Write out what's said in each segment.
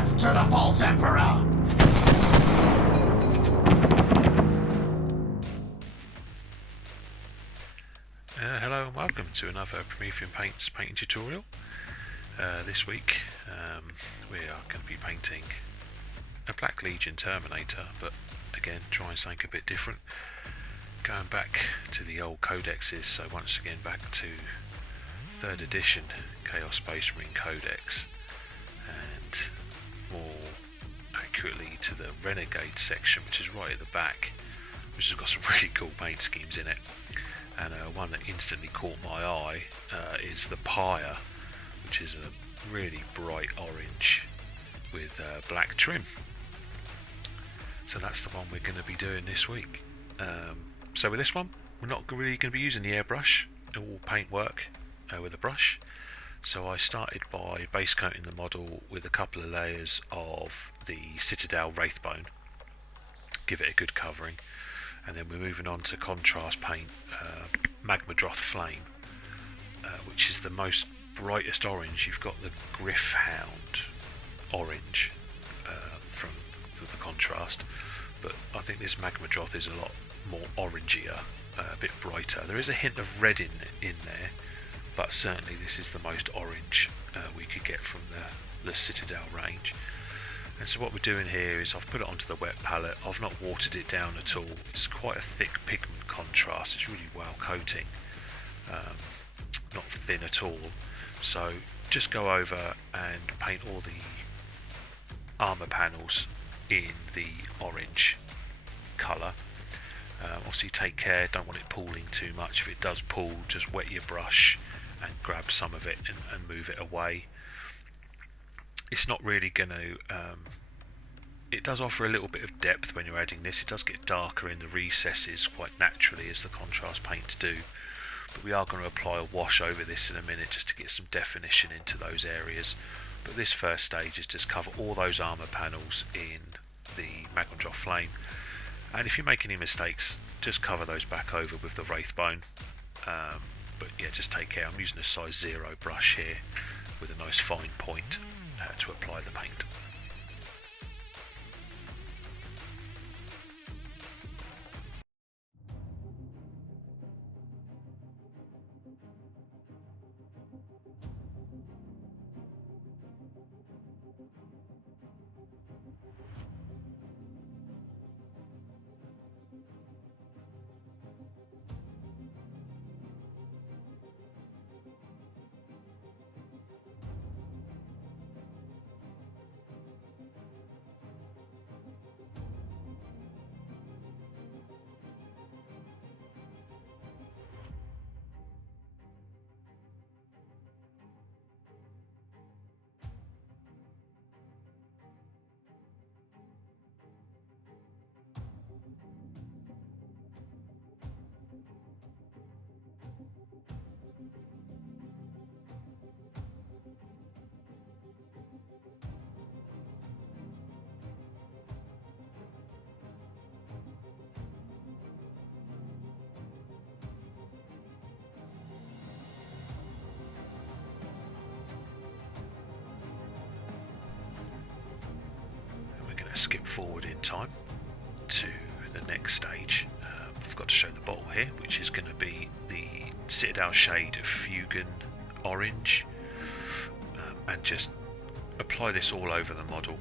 Death to the false emperor! Hello and welcome to another Promethean Paints painting tutorial. This week we are going to be painting a Black Legion Terminator, but again trying something a bit different. Going back to the old codexes, so once again back to 3rd edition Chaos Space Marine Codex, and more accurately to the Renegade section, which is right at the back, which has got some really cool paint schemes in it. And one that instantly caught my eye is the Pyre, which is a really bright orange with black trim. So that's the one we're going to be doing this week. So with this one, we're not really going to be using the airbrush. It will paint work with a brush. So I started by base coating the model with a couple of layers of the Citadel Wraithbone. Give it a good covering. And then we're moving on to contrast paint, Magmadroth Flame, which is the most brightest orange. You've got the Griffhound orange from the contrast, but I think this Magmadroth is a lot more orangier, a bit brighter. There is a hint of red in there, but certainly this is the most orange we could get from the Citadel range. And so what we're doing here is I've put it onto the wet palette. I've not watered it down at all. It's quite a thick pigment contrast. It's really well coating, not thin at all. So just go over and paint all the armour panels in the orange colour. Obviously take care, don't want it pooling too much. If it does pool, just wet your brush and grab some of it and move it away. It's not really going to, it does offer a little bit of depth when you're adding this. It does get darker in the recesses quite naturally, as the contrast paints do, but we are going to apply a wash over this in a minute just to get some definition into those areas. But this first stage is just cover all those armour panels in the Magmadroth Flame, and if you make any mistakes, just cover those back over with the Wraithbone. But yeah, just take care. I'm using a size 0 brush here with a nice fine point to apply the paint. Skip forward in time to the next stage. I've got to show the bottle here, which is going to be the Citadel shade of Fuegan orange, and just apply this all over the model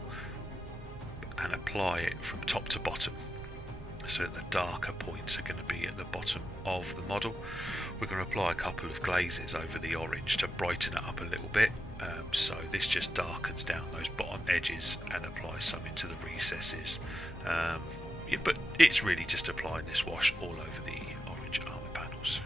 and apply it from top to bottom, so that the darker points are going to be at the bottom of the model. We're going to apply a couple of glazes over the orange to brighten it up a little bit. So this just darkens down those bottom edges and applies some into the recesses. Yeah, but it's really just applying this wash all over the orange armour panels.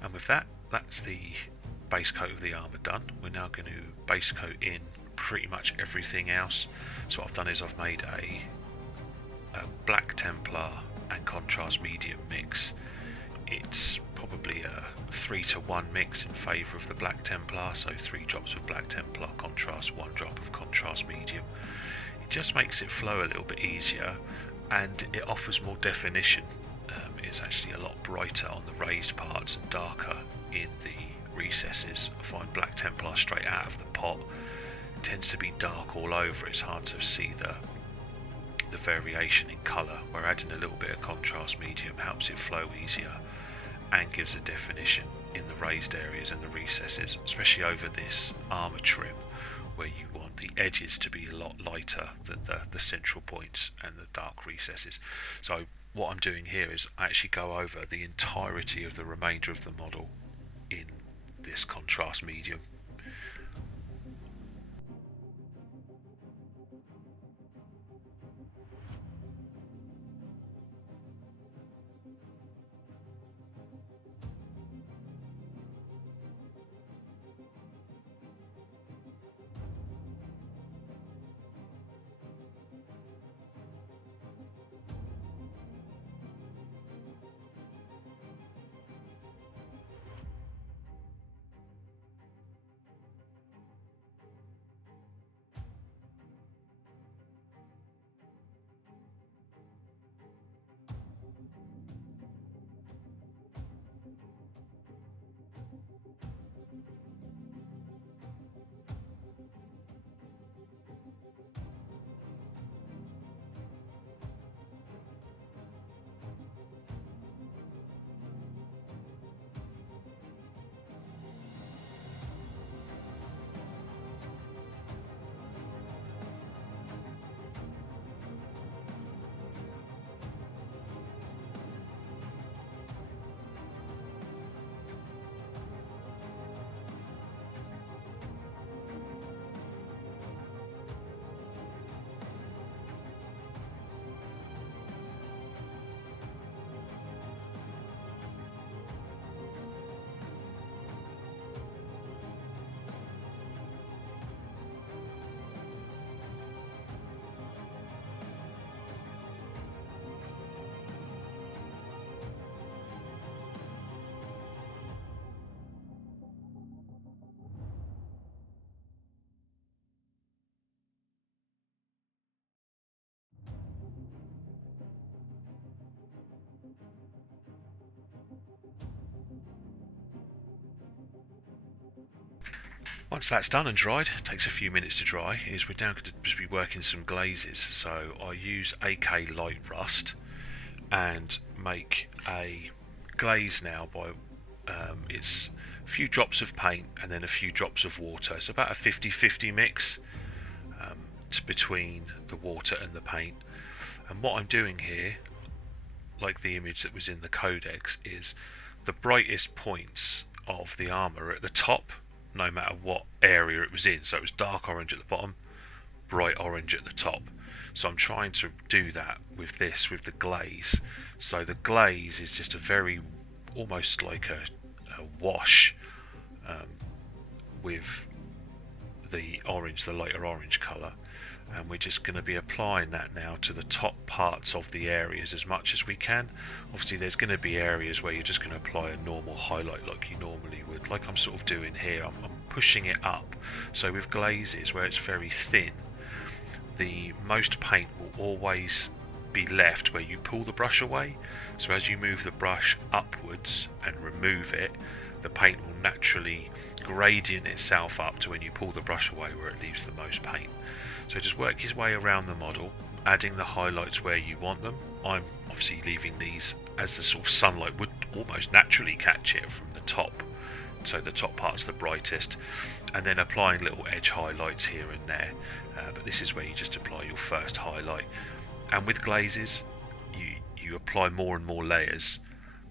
And with that, that's the base coat of the armour done. We're now going to base coat in pretty much everything else. So what I've done is I've made a black Templar and contrast medium mix. It's probably a 3-to-1 mix in favour of the black Templar, so 3 drops of black Templar contrast, 1 drop of contrast medium. It just makes it flow a little bit easier, and it offers more definition. It's actually a lot brighter on the raised parts and darker in the recesses. I find black Templar straight out of the pot tends to be dark all over. It's hard to see the variation in colour, where adding a little bit of contrast medium helps it flow easier and gives a definition in the raised areas and the recesses, especially over this armour trim where you want the edges to be a lot lighter than the central points and the dark recesses. So what I'm doing here is I actually go over the entirety of the remainder of the model in this contrast medium. Once that's done and dried, it takes a few minutes to dry, we're now going to just be working some glazes. So I use AK Light Rust and make a glaze now by it's a few drops of paint and then a few drops of water. It's about a 50-50 mix between the water and the paint. And what I'm doing here, like the image that was in the codex, is the brightest points of the armour at the top, no matter what area it was in. So it was dark orange at the bottom, bright orange at the top. So I'm trying to do that with the glaze. So the glaze is just a very, almost like a wash with the orange, the lighter orange colour. And we're just going to be applying that now to the top parts of the areas as much as we can. Obviously there's going to be areas where you're just going to apply a normal highlight like you normally would, like I'm sort of doing here. I'm pushing it up. So with glazes where it's very thin, the most paint will always be left where you pull the brush away. So as you move the brush upwards and remove it, the paint will naturally gradient itself up to when you pull the brush away where it leaves the most paint. So just work his way around the model, adding the highlights where you want them. I'm obviously leaving these as the sort of sunlight would almost naturally catch it from the top, so the top part's the brightest, and then applying little edge highlights here and there, but this is where you just apply your first highlight. And with glazes you apply more and more layers,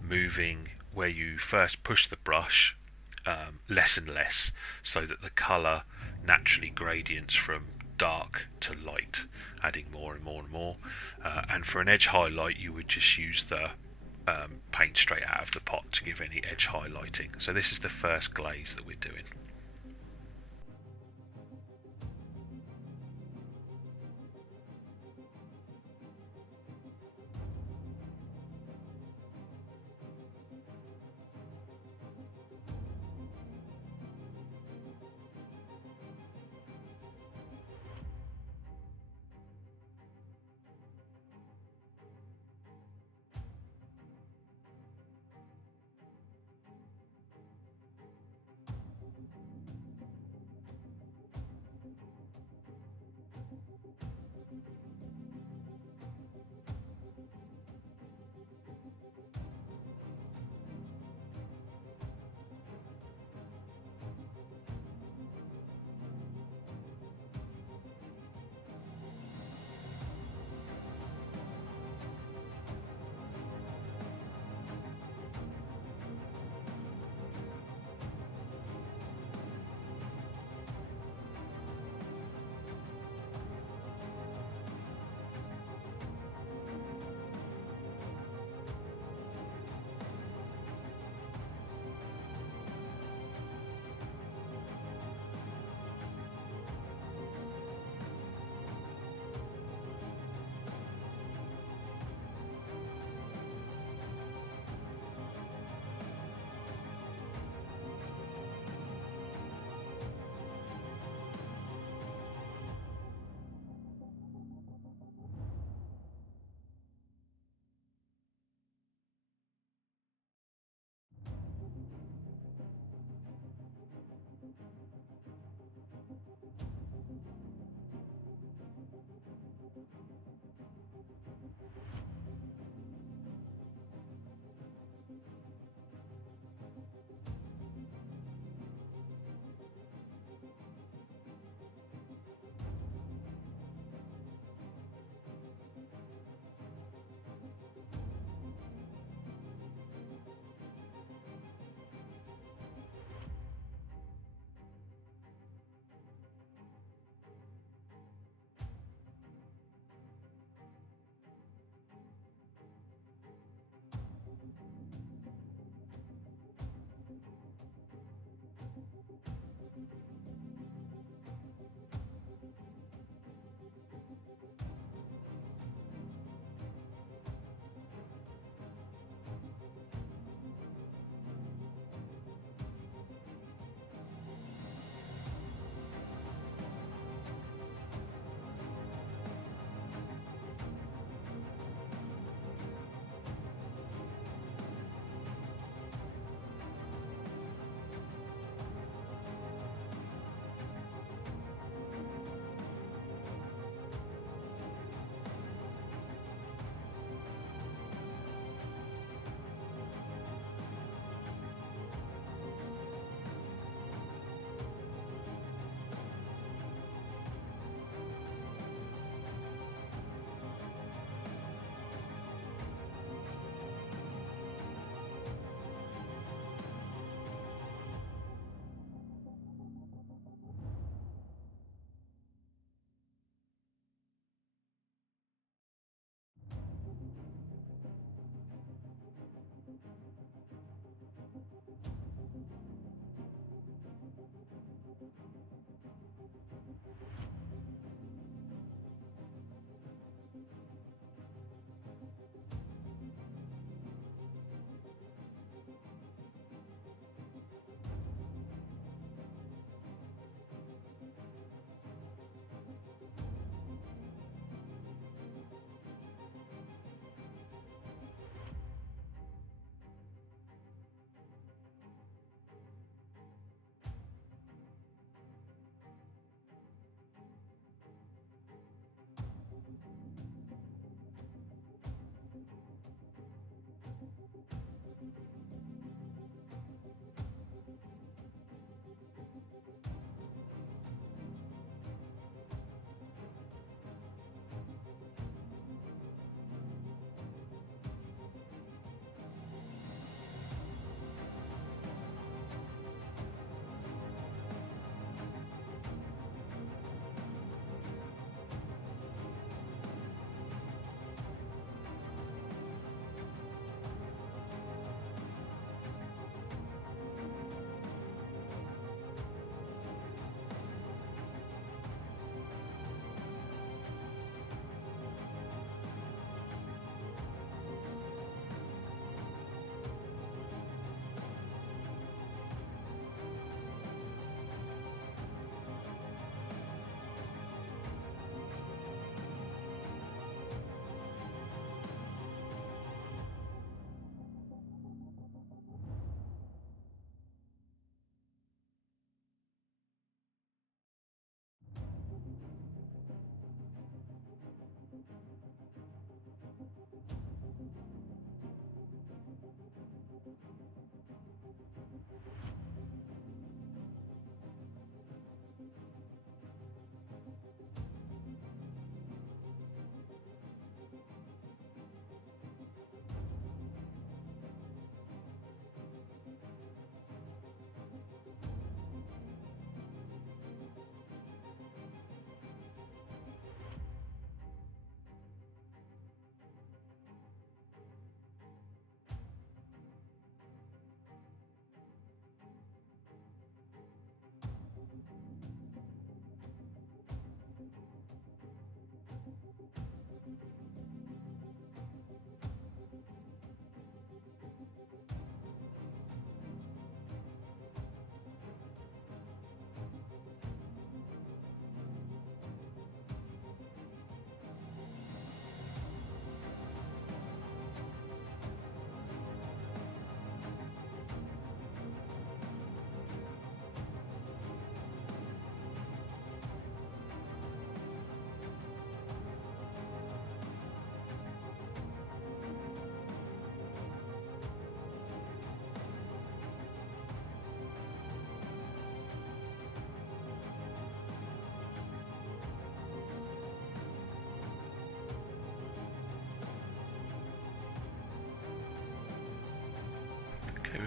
moving where you first push the brush less and less, so that the colour naturally gradients from dark to light, adding more and more and more. And for an edge highlight you would just use the paint straight out of the pot to give any edge highlighting. So this is the first glaze that we're doing.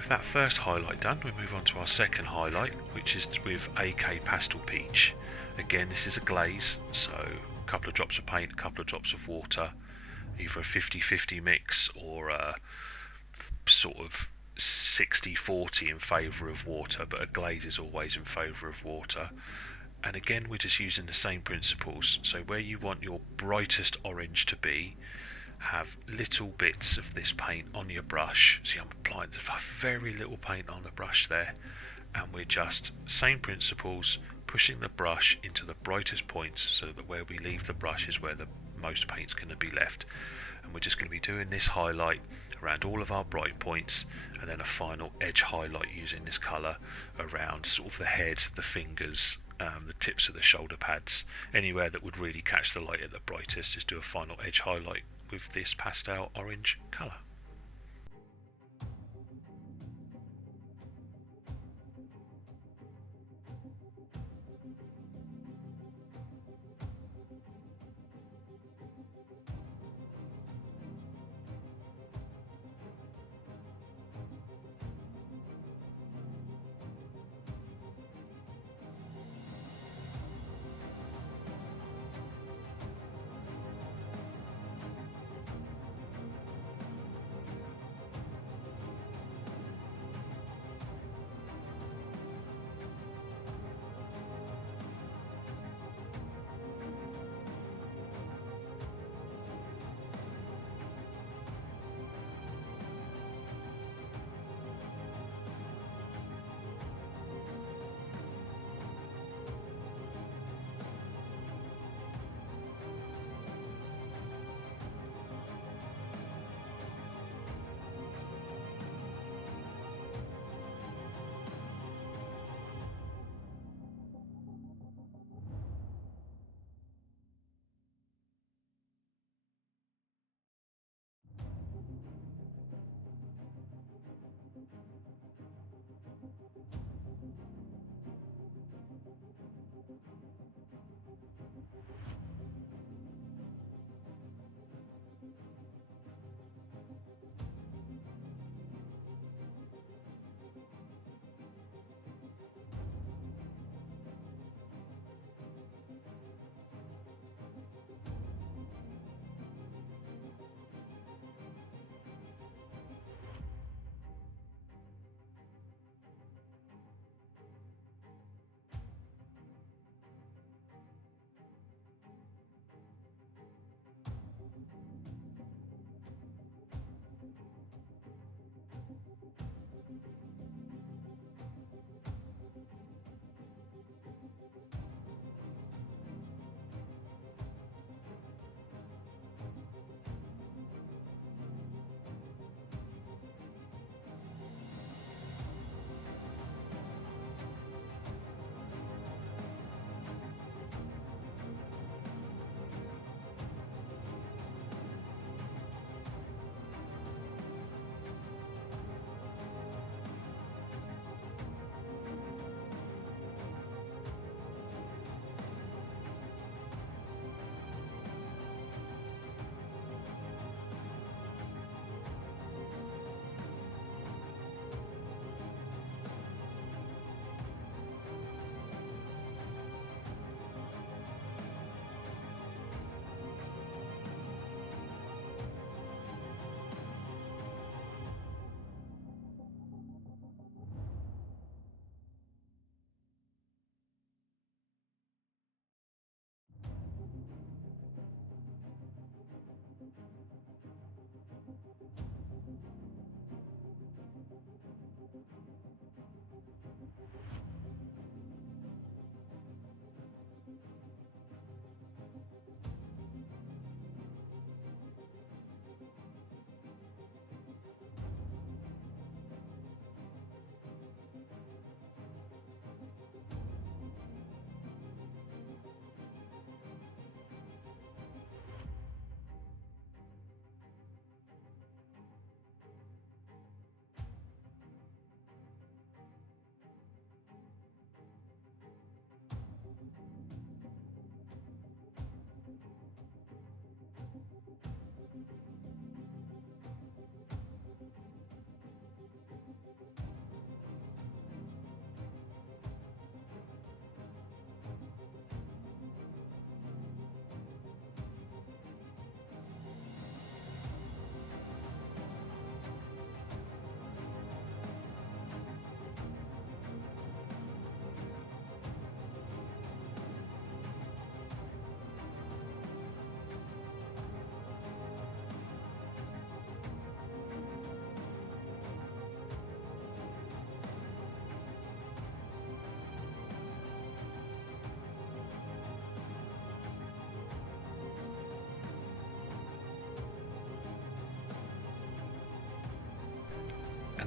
with that first highlight done, we move on to our second highlight, which is with AK Pastel Peach. Again, this is a glaze, so a couple of drops of paint, a couple of drops of water, either a 50-50 mix or a sort of 60-40 in favour of water, but a glaze is always in favour of water. And again, we're just using the same principles. So where you want your brightest orange to be, have little bits of this paint on your brush. See, I'm applying very little paint on the brush there, and we're just, same principles, pushing the brush into the brightest points so that where we leave the brush is where the most paint's going to be left. And we're just going to be doing this highlight around all of our bright points, and then a final edge highlight using this colour around sort of the head, the fingers, the tips of the shoulder pads, anywhere that would really catch the light at the brightest. Just do a final edge highlight with this pastel orange colour.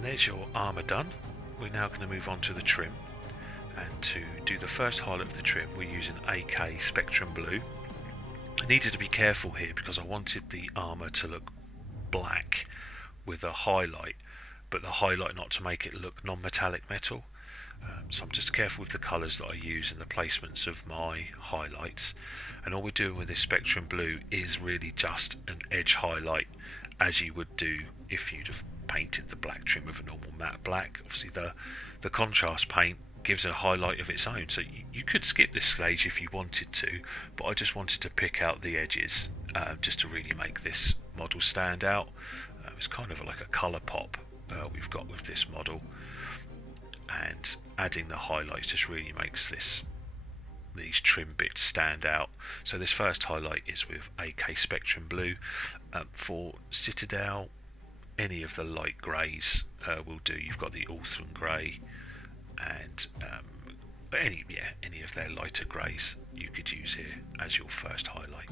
And there's your armour done. We're now going to move on to the trim. And to do the first highlight of the trim, we're using AK Spectrum Blue. I needed to be careful here because I wanted the armour to look black with a highlight, but the highlight not to make it look non-metallic metal. So I'm just careful with the colours that I use and the placements of my highlights. And all we're doing with this Spectrum Blue is really just an edge highlight, as you would do if you'd have painted the black trim with a normal matte black. Obviously the contrast paint gives a highlight of its own, so you could skip this stage if you wanted to, but I just wanted to pick out the edges just to really make this model stand out. It's kind of like a colour pop we've got with this model, and adding the highlights just really makes these trim bits stand out. So this first highlight is with AK Spectrum Blue. For Citadel, any of the light greys will do. You've got the Ulthran grey and any of their lighter greys you could use here as your first highlight.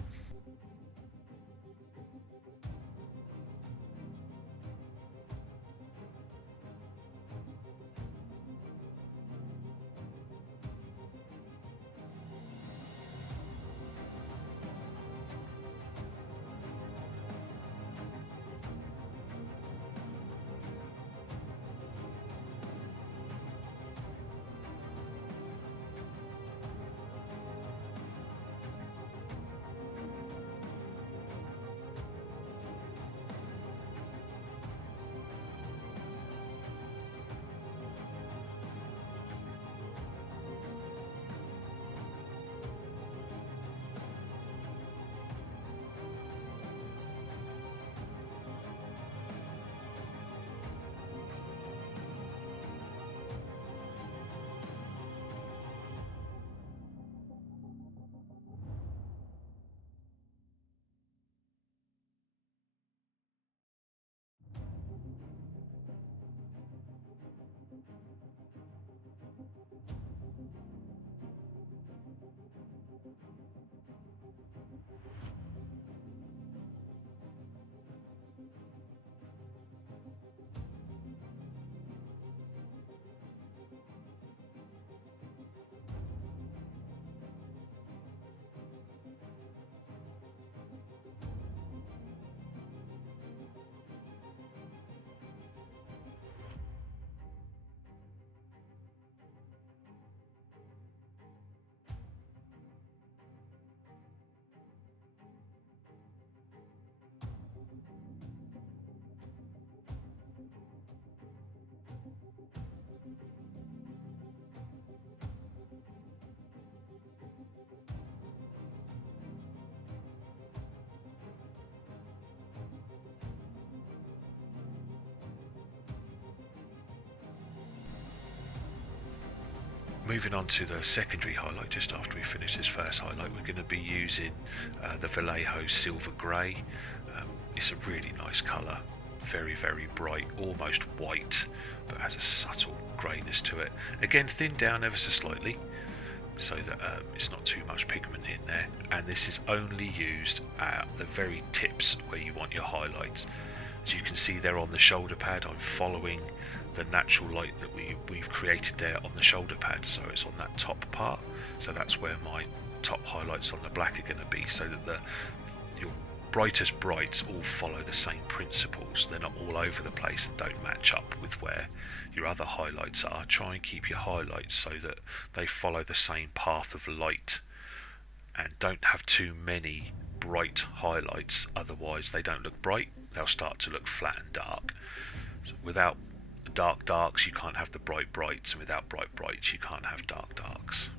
Moving on to the secondary highlight, just after we finish this first highlight, we're going to be using the Vallejo Silver Grey. It's a really nice colour, very, very bright, almost white, but has a subtle greyness to it. Again, thinned down ever so slightly, so that it's not too much pigment in there. And this is only used at the very tips where you want your highlights. As you can see there on the shoulder pad, I'm following the natural light that we've created there on the shoulder pad, so it's on that top part. So that's where my top highlights on the black are going to be, so that your brightest brights all follow the same principles. They're not all over the place and don't match up with where your other highlights are. Try and keep your highlights so that they follow the same path of light, and don't have too many bright highlights, otherwise they don't look bright, they'll start to look flat and dark. So without dark darks you can't have the bright brights, and without bright brights you can't have dark darks.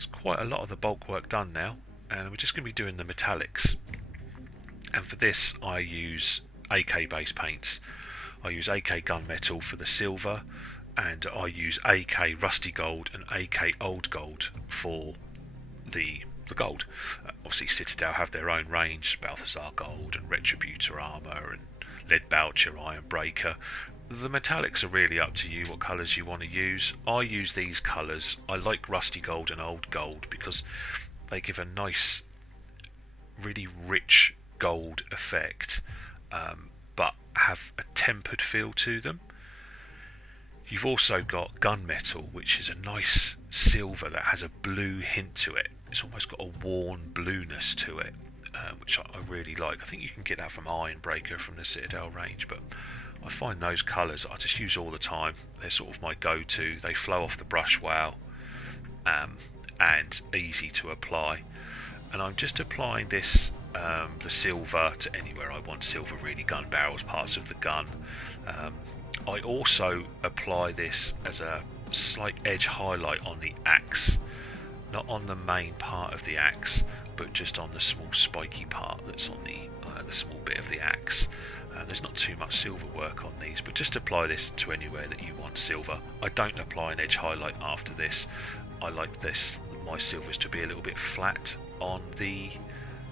That's quite a lot of the bulk work done now, and we're just going to be doing the metallics. And for this I use AK based paints. I use AK gunmetal for the silver, and I use AK rusty gold and AK old gold for the gold. Obviously Citadel have their own range, Balthazar gold and Retributor armour and Lead Boucher Iron Breaker. The metallics are really up to you what colours you want to use. I use these colours. I like rusty gold and old gold because they give a nice, really rich gold effect, but have a tempered feel to them. You've also got gunmetal, which is a nice silver that has a blue hint to it. It's almost got a worn blueness to it, which I really like. I think you can get that from Iron Breaker from the Citadel range, but I find those colours I just use all the time. They're sort of my go-to. They flow off the brush well, and easy to apply. And I'm just applying this, the silver, to anywhere I want silver, really, gun barrels, parts of the gun. I also apply this as a slight edge highlight on the axe, not on the main part of the axe, but just on the small spiky part that's on the small bit of the axe. There's not too much silver work on these, but just apply this to anywhere that you want silver. I don't apply an edge highlight after this. I like my silvers to be a little bit flat on the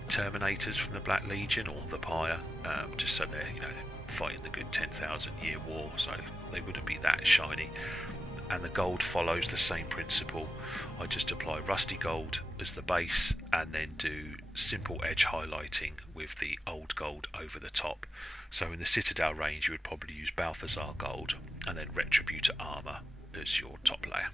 Terminators from the Black Legion or the Pyre, just so they're fighting the good 10,000 year war, so they wouldn't be that shiny. And the gold follows the same principle. I just apply rusty gold as the base and then do simple edge highlighting with the old gold over the top. So in the Citadel range you would probably use Balthazar gold and then Retributor armour as your top layer.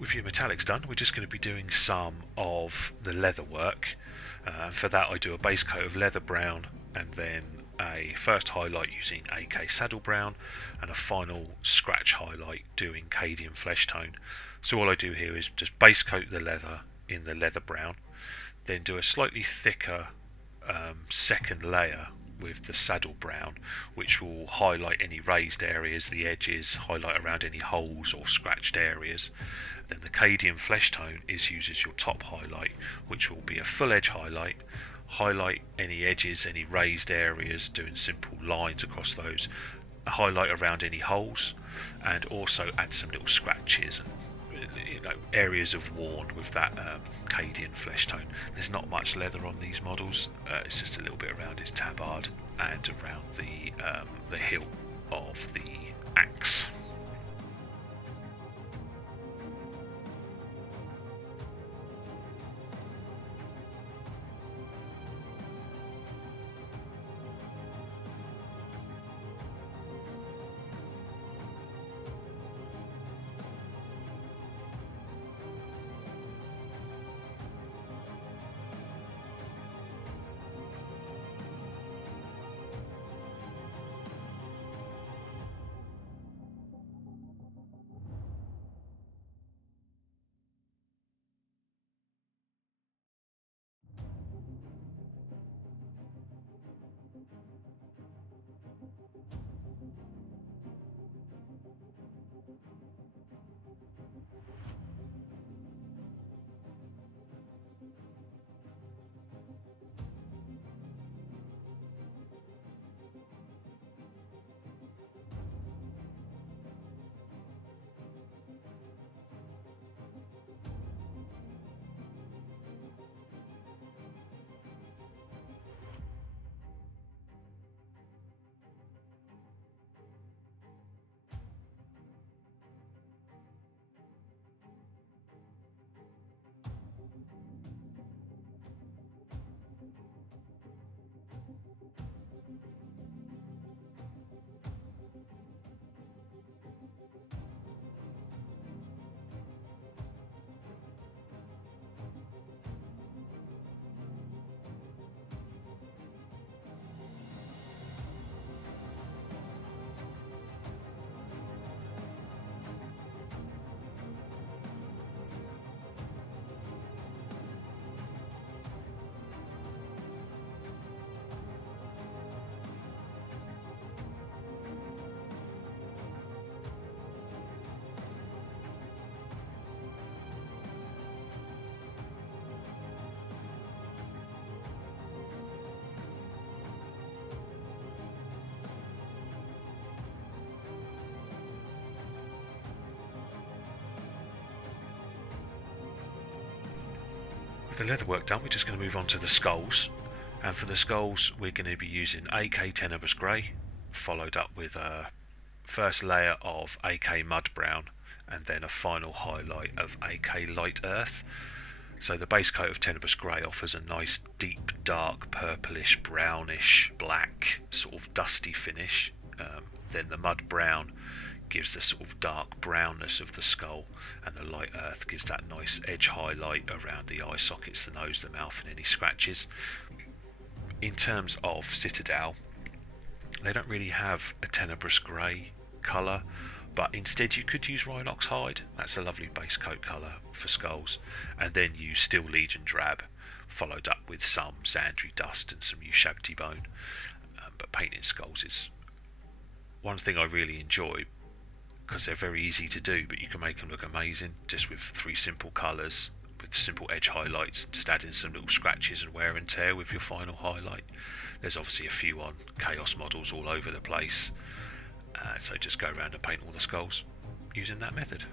With your metallics done, we're just going to be doing some of the leather work. For that I do a base coat of leather brown and then a first highlight using AK Saddle Brown and a final scratch highlight doing Cadian Flesh Tone. So all I do here is just base coat the leather in the leather brown, then do a slightly thicker second layer with the saddle brown, which will highlight any raised areas, the edges, highlight around any holes or scratched areas. Then the Cadian Flesh Tone is used as your top highlight, which will be a full edge highlight, highlight any edges, any raised areas, doing simple lines across those, highlight around any holes, and also add some little scratches and areas of worn with that Cadian Flesh Tone. There's not much leather on these models, it's just a little bit around his tabard and around the hilt of the axe. With the leather work done, we're just going to move on to the skulls. And for the skulls, we're going to be using AK Tenebrous Grey, followed up with a first layer of AK Mud Brown, and then a final highlight of AK Light Earth. So the base coat of Tenebrous Grey offers a nice deep, dark, purplish, brownish, black, sort of dusty finish. Then the Mud Brown gives the sort of dark brownness of the skull, and the Light Earth gives that nice edge highlight around the eye sockets, the nose, the mouth, and any scratches. In terms of Citadel, they don't really have a Tenebrous Grey colour, but instead you could use Rhinox Hide. That's a lovely base coat colour for skulls, and then use Steel Legion Drab, followed up with some Zandri Dust and some Ushabti Bone. But painting skulls is one thing I really enjoy, because they're very easy to do, but you can make them look amazing just with 3 simple colours, with simple edge highlights, just adding some little scratches and wear and tear with your final highlight. There's obviously a few on Chaos models all over the place, so just go around and paint all the skulls using that method.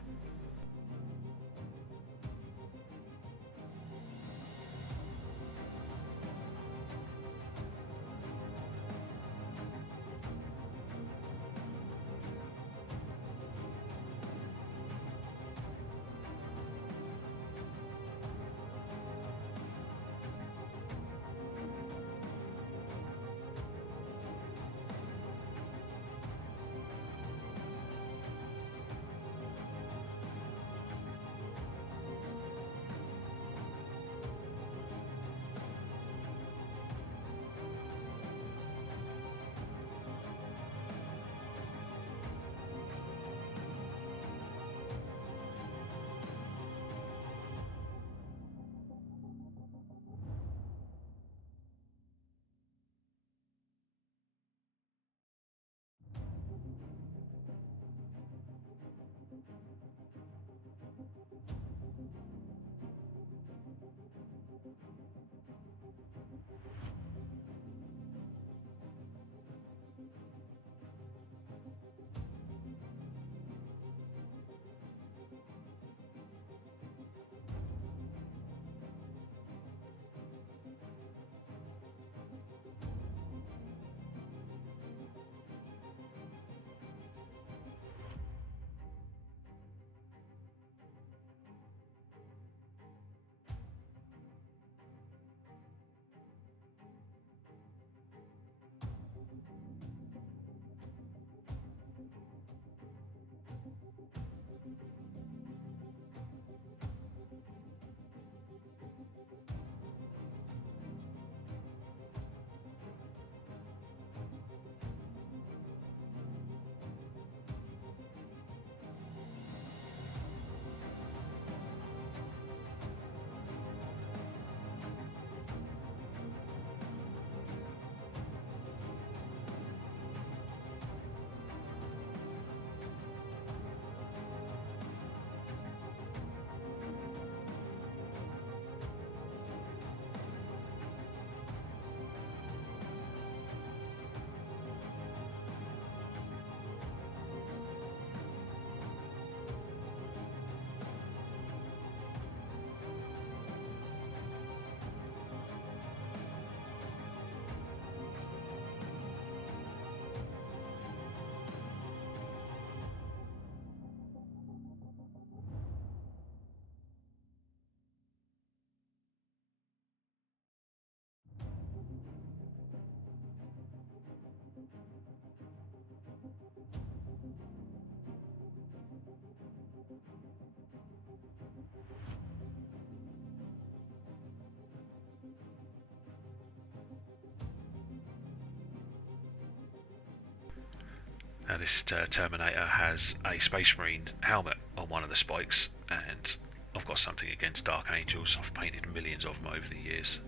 Now this Terminator has a Space Marine helmet on one of the spikes, and I've got something against Dark Angels. I've painted millions of them over the years.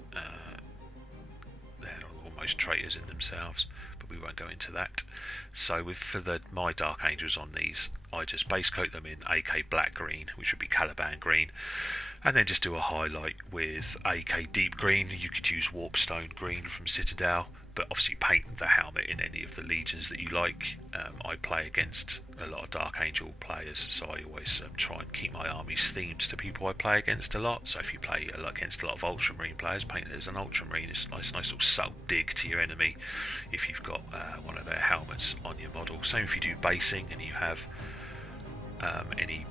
They're almost traitors in themselves, but we won't go into that. So for my Dark Angels on these, I just base coat them in AK Black Green, which would be Caliban Green, and then just do a highlight with AK Deep Green. You could use Warpstone Green from Citadel, but obviously paint the helmet in any of the legions that you like. I play against a lot of Dark Angel players, so I always try and keep my armies themed to people I play against a lot. So if you play against a lot of Ultramarine players, paint it as an Ultramarine. It's a nice little subtle dig to your enemy if you've got one of their helmets on your model. Same if you do basing and you have any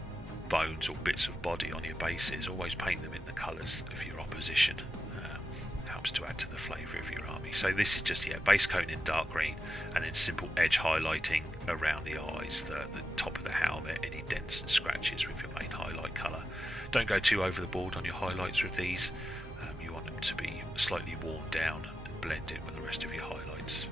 bones or bits of body on your bases, always paint them in the colours of your opposition. Helps to add to the flavour of your army. So this is just base coating in dark green, and then simple edge highlighting around the eyes, the top of the helmet, any dents and scratches with your main highlight colour. Don't go too over the board on your highlights with these. You want them to be slightly worn down and blend in with the rest of your highlights.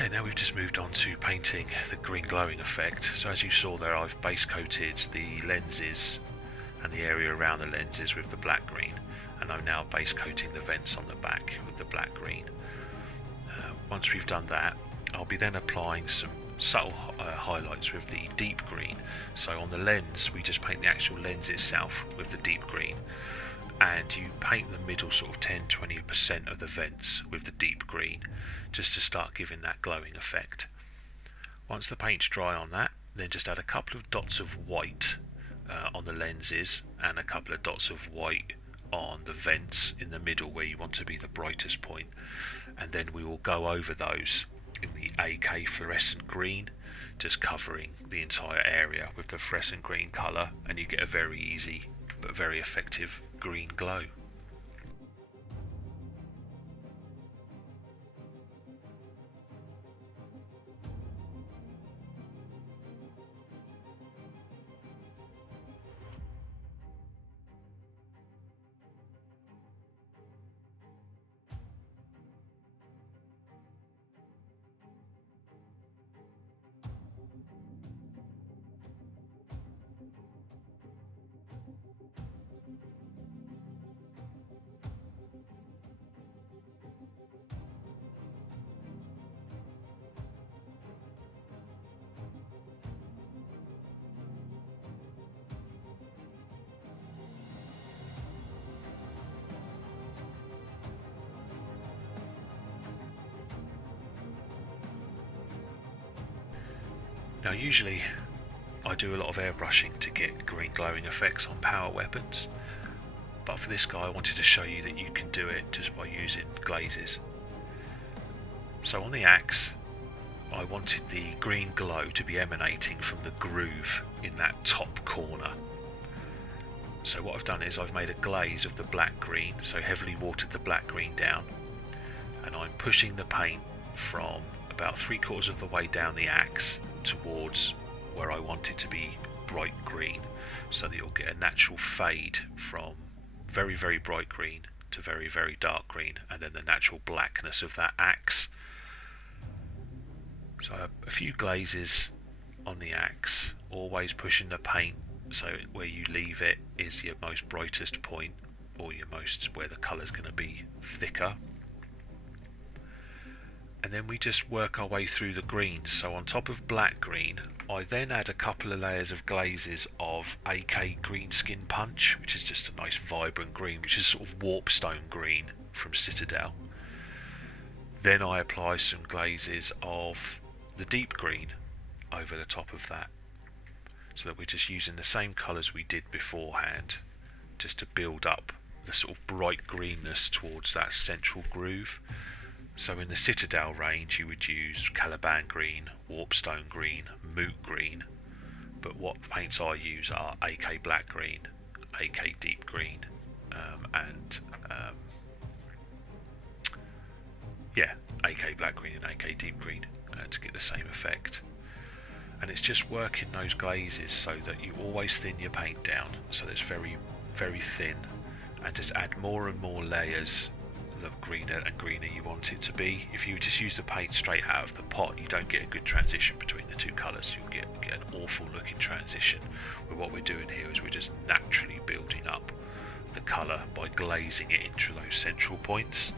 Okay, now we've just moved on to painting the green glowing effect. So as you saw there, I've base coated the lenses and the area around the lenses with the black green, and I'm now base coating the vents on the back with the black green. Once we've done that, I'll be then applying some subtle highlights with the deep green. So on the lens, we just paint the actual lens itself with the deep green, and you paint the middle sort of 10-20% of the vents with the deep green, just to start giving that glowing effect. Once the paint's dry on that, then just add a couple of dots of white on the lenses and a couple of dots of white on the vents in the middle where you want to be the brightest point, and then we will go over those in the AK fluorescent green, just covering the entire area with the fluorescent green colour, and you get a very easy but very effective green glow. Now usually I do a lot of airbrushing to get green glowing effects on power weapons, but for this guy I wanted to show you that you can do it just by using glazes. So on the axe I wanted the green glow to be emanating from the groove in that top corner. So what I've done is I've made a glaze of the black green, so heavily watered the black green down, and I'm pushing the paint from about 3/4 of the way down the axe towards where I want it to be bright green, so that you'll get a natural fade from very, very bright green to very, very dark green, and then the natural blackness of that axe. So a few glazes on the axe, always pushing the paint so where you leave it is your most brightest point, or your most where the colour's going to be thicker. And then we just work our way through the greens. So on top of black green, I then add a couple of layers of glazes of AK Greenskin Punch, which is just a nice vibrant green, which is sort of warpstone green from Citadel. Then I apply some glazes of the deep green over the top of that, so that we're just using the same colours we did beforehand, just to build up the sort of bright greenness towards that central groove. So in the Citadel range you would use Caliban green, warpstone green, moot green, but what paints I use are AK black green, AK deep green, and AK black green and AK deep green to get the same effect. And it's just working those glazes so that you always thin your paint down, so that it's very, very thin, and just add more and more layers the greener and greener you want it to be. If you just use the paint straight out of the pot, you don't get a good transition between the two colours. You'll get an awful looking transition. Where what we're doing here is we're just naturally building up the colour by glazing it into those central points.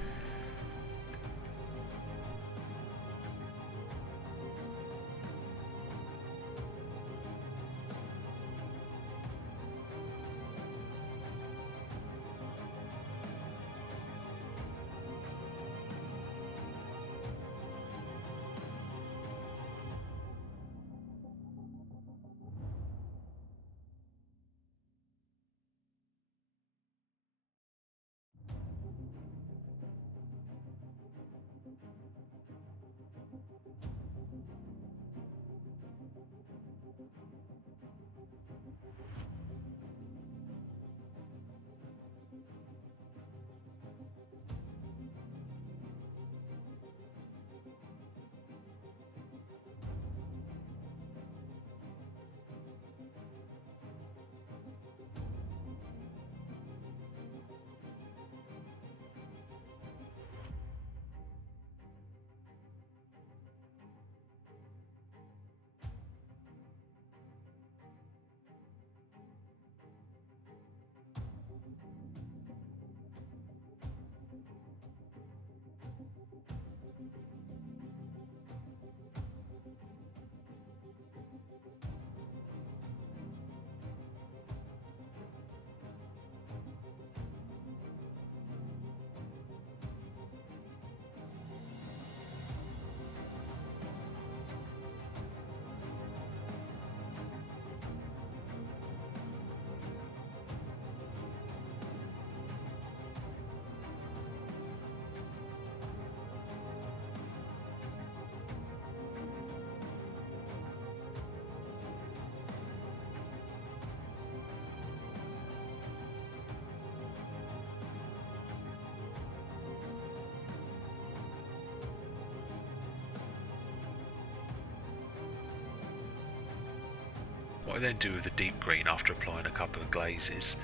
What I then do with the deep green after applying a couple of glazes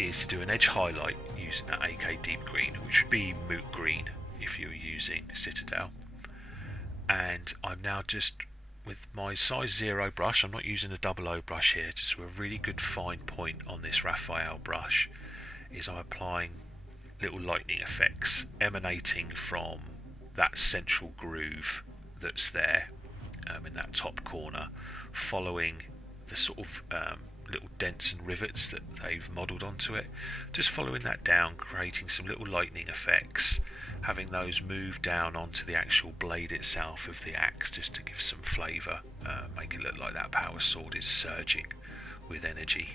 is to do an edge highlight using that AK deep green, which would be moot green if you were using Citadel. And I'm now just, with my size 0 brush, I'm not using a 00 brush here, just with a really good fine point on this Raphael brush, is I'm applying little lightning effects emanating from that central groove that's there in that top corner, following the sort of little dents and rivets that they've modelled onto it, just following that down, creating some little lightning effects, having those move down onto the actual blade itself of the axe, just to give some flavour, make it look like that power sword is surging with energy.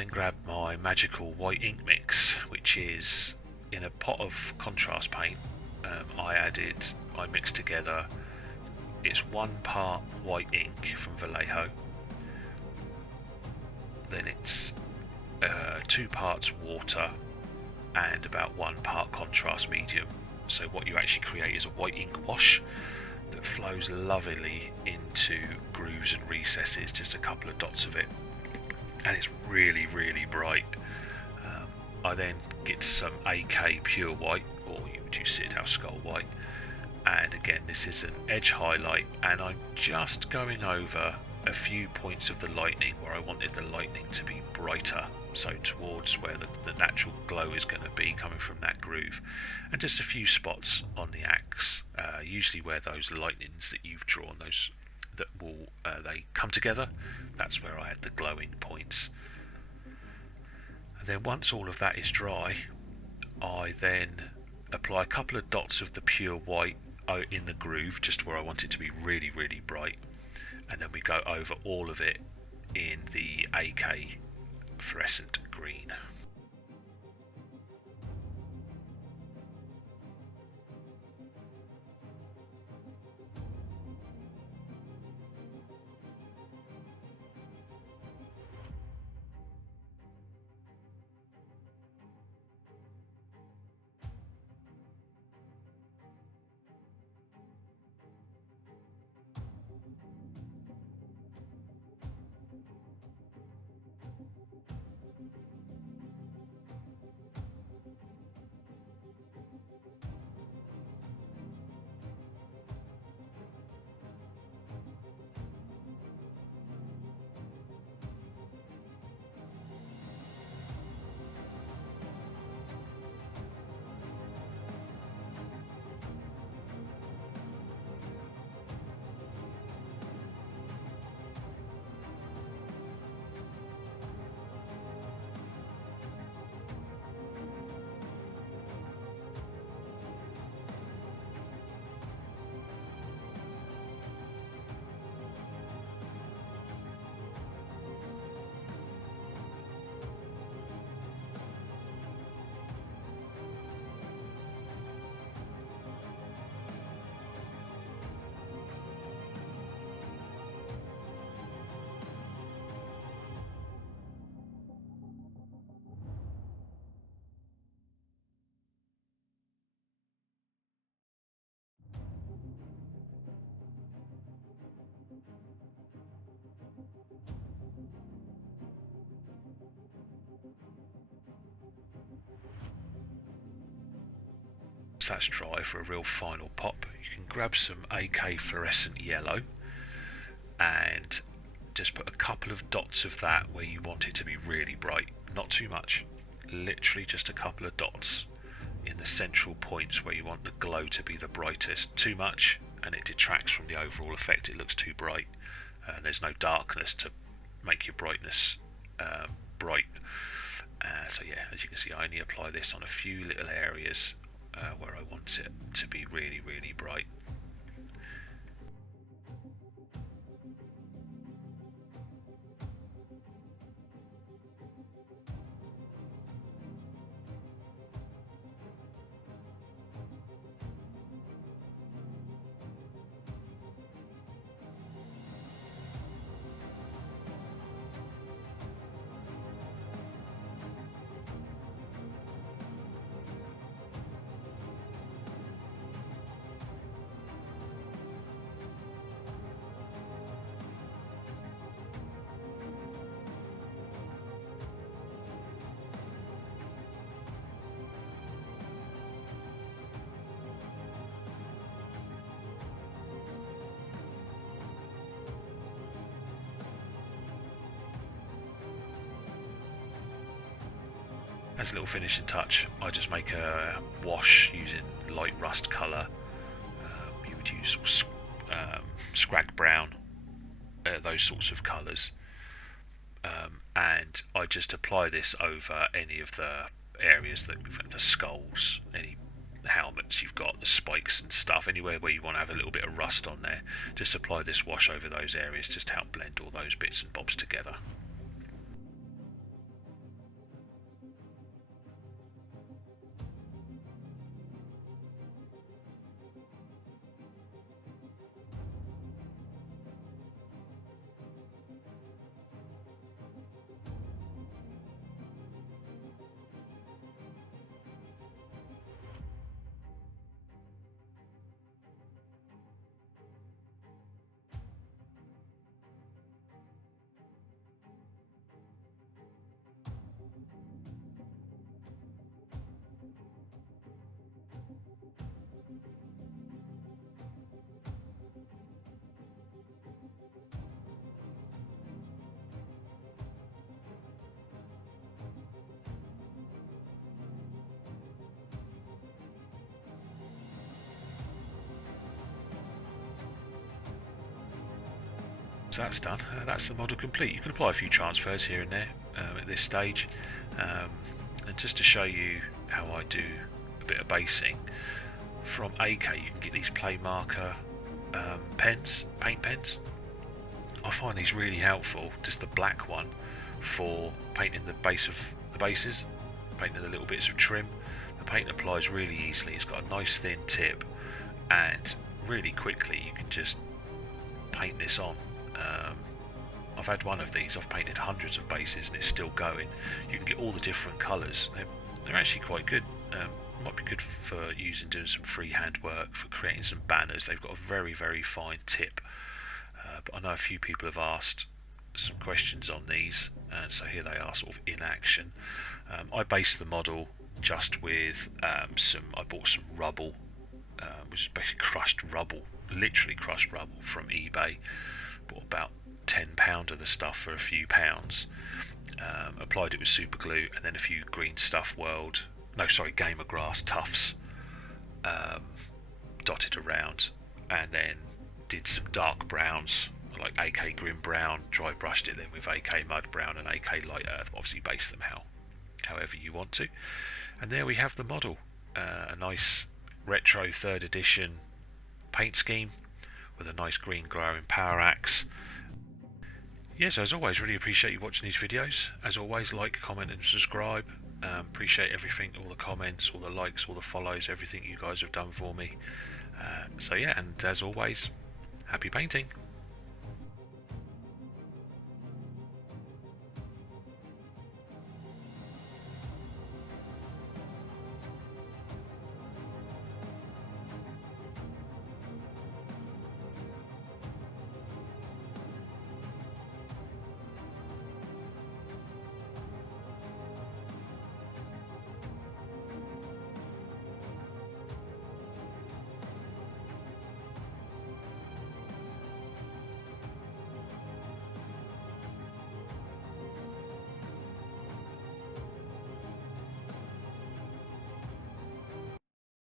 then grabbed my magical white ink mix, which is in a pot of contrast paint. I mixed together, it's 1 part white ink from Vallejo, then it's 2 parts water and about 1 part contrast medium. So what you actually create is a white ink wash that flows lovely into grooves and recesses, just a couple of dots of it, and it's really, really bright. I then get some AK pure white, or you would use Citadel Skull white, and again this is an edge highlight, and I'm just going over a few points of the lightning where I wanted the lightning to be brighter, so towards where the natural glow is going to be coming from that groove, and just a few spots on the axe, usually where those lightnings that you've drawn, those that will they come together, that's where I had the glowing points. And then once all of that is dry, I then apply a couple of dots of the pure white in the groove, just where I want it to be really, really bright, and then we go over all of it in the AK fluorescent green. That's dry for a real final pop. You can grab some AK fluorescent yellow and just put a couple of dots of that where you want it to be really bright, not too much, literally just a couple of dots in the central points where you want the glow to be the brightest. Too much and it detracts from the overall effect, it looks too bright, and there's no darkness to make your brightness bright. So yeah, as you can see, I only apply this on a few little areas where I want it to be really, really bright. As a little finishing touch, I just make a wash using light rust colour. You would use scrag brown, those sorts of colours, and I just apply this over any of the areas that the skulls, any helmets you've got, the spikes and stuff, anywhere where you want to have a little bit of rust on there. Just apply this wash over those areas just to help blend all those bits and bobs together. So that's done. That's the model complete. You can apply a few transfers here and there at this stage. And just to show you how I do a bit of basing, from AK you can get these play marker pens, paint pens. I find these really helpful, just the black one for painting the base of the bases, painting the little bits of trim. The paint applies really easily, it's got a nice thin tip, and really quickly you can just paint this on. I've had one of these, I've painted hundreds of bases and it's still going. You can get all the different colours, they're actually quite good. Might be good for doing some freehand work, for creating some banners. They've got a very, very fine tip. But I know a few people have asked some questions on these, and so here they are, sort of in action. I based the model just with I bought some rubble, which is basically crushed rubble, literally crushed rubble from eBay. Bought about £10 of the stuff for a few pounds. Applied it with super glue and then a few Green Stuff World, Gamer Grass Tufts dotted around, and then did some dark browns like AK Grim Brown, dry brushed it then with AK Mud Brown and AK Light Earth. Obviously base them however you want to, and there we have the model. A nice retro 3rd edition paint scheme with a nice green glowing power axe. Yes, as always, really appreciate you watching these videos. As always, like, comment and subscribe. Appreciate everything, all the comments, all the likes, all the follows, everything you guys have done for me. So yeah, and as always, happy painting.